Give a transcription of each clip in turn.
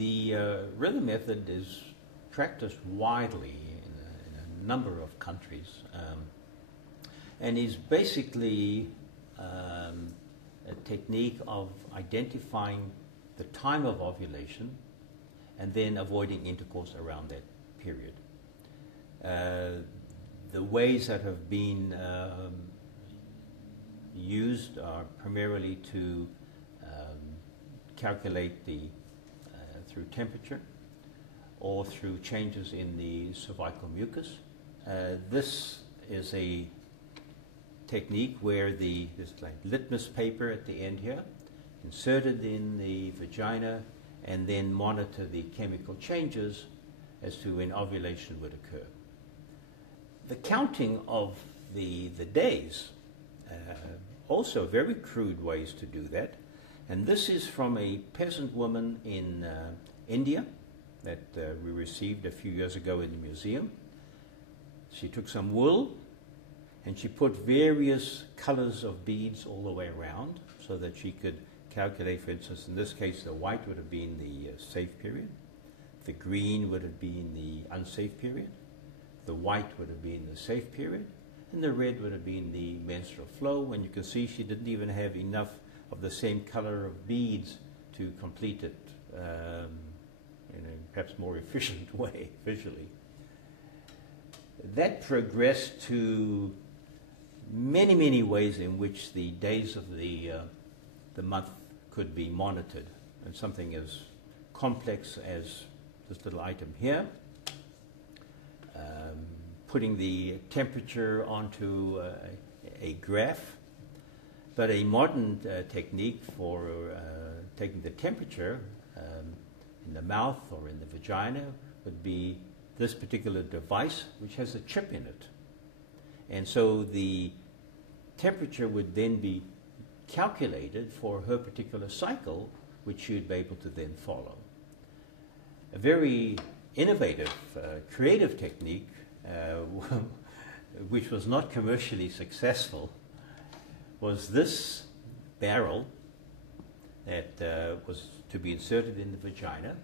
The rhythm method is practiced widely in a number of countries, and is basically a technique of identifying the time of ovulation and then avoiding intercourse around that period. The ways that have been used are primarily to calculate the through temperature or through changes in the cervical mucus. This is a technique where there's like litmus paper at the end here, inserted in the vagina, and then monitor the chemical changes as to when ovulation would occur. The counting of the days, also very crude ways to do that. And this is from a peasant woman in India that we received a few years ago in the museum. She took some wool and she put various colors of beads all the way around so that she could calculate, for instance, in this case, the white would have been the safe period, the green would have been the unsafe period, the white would have been the safe period, and the red would have been the menstrual flow. And you can see she didn't even have enough of the same color of beads to complete it in a perhaps more efficient way visually. That progressed to many, many ways in which the days of the month could be monitored, and something as complex as this little item here, putting the temperature onto a graph. But a modern technique for taking the temperature in the mouth or in the vagina would be this particular device, which has a chip in it. And so the temperature would then be calculated for her particular cycle, which she would be able to then follow. A very innovative, creative technique, which was not commercially successful, was this barrel that was to be inserted in the vagina,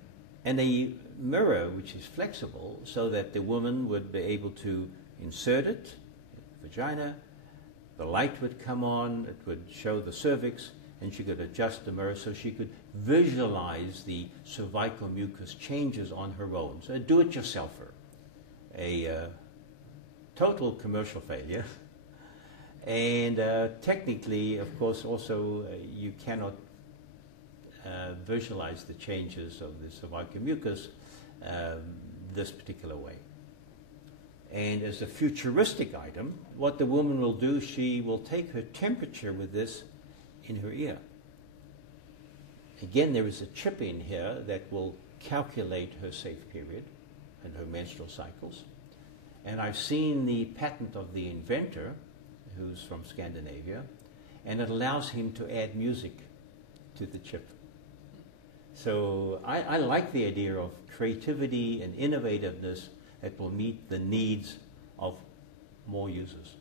and a mirror which is flexible so that the woman would be able to insert it in the vagina, the light would come on, it would show the cervix, and she could adjust the mirror so she could visualize the cervical mucus changes on her own. So a do-it-yourselfer. A total commercial failure. And technically, of course, also you cannot visualize the changes of the cervical mucus this particular way. And as a futuristic item, what the woman will do, she will take her temperature with this in her ear. Again, there is a chip in here that will calculate her safe period and her menstrual cycles. And I've seen the patent of the inventor, who's from Scandinavia, and it allows him to add music to the chip. So I like the idea of creativity and innovativeness that will meet the needs of more users.